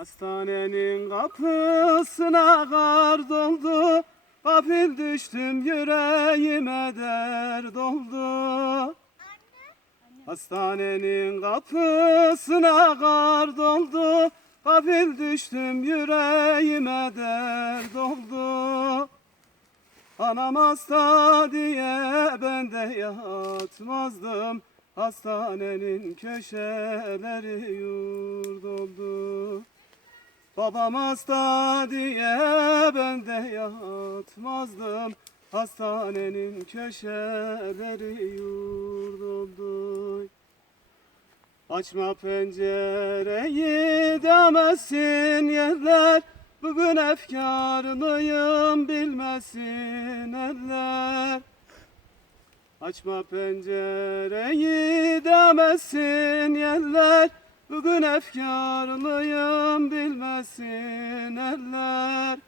Hastanenin kapısına kar doldu. Gafil düştüm yüreğime dert oldu Hastanenin kapısına kar doldu. Gafil düştüm yüreğime dert oldu Anam hasta diye ben de yatmazdım. Hastanenin köşeleri yurt oldu Babam hasta diye ben de yatmazdım. Hastanenin köşeleri yurt oldu. Açma pencereyi demesin yerler. Bugün efkarlıyım bilmesin eller. Açma pencereyi demesin yerler Bugün efkarlıyım bilmesin eller.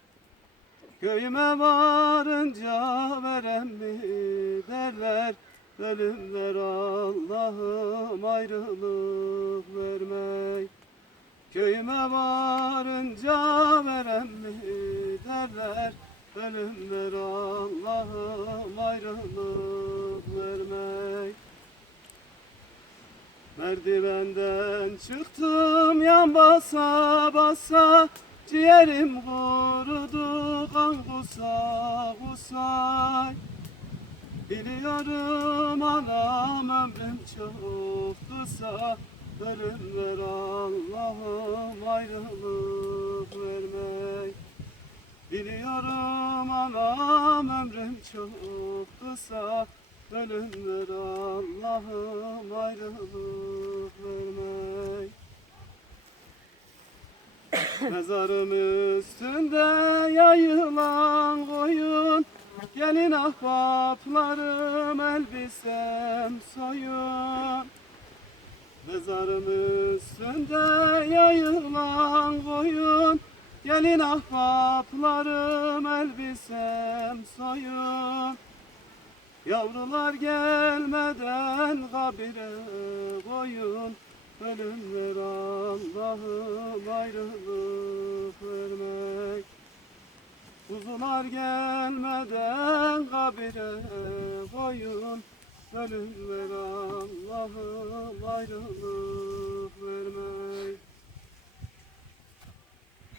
Köyüme varınca verem mi derler Ölümler Allah'ım ayrılık vermey. Köyüme varınca verem mi derler Ölümler Allah'ım ayrılık vermey Merdivenden çıktım yan basa basa. Ciğerim kurudu kan kusa kusa. Biliyorum anam ömrüm çok kısa. Ölüm ver Allah'ım ayrılık vermek Biliyorum anam ömrüm çok kısa. Ölüm ver Allah'ım ayrılık vermek Mezarım üstünde yayılan koyun Gelin ahbaplarım elbisem soyun. Mezarım üstünde yayılan koyun Gelin ahbaplarım elbisem soyun. Yavrular gelmeden kabire koyun Ölüm ver Allah'ım ayrılık vermek. Kuzular gelmeden kabire koyun. Ölüm ver Allah'ım ayrılık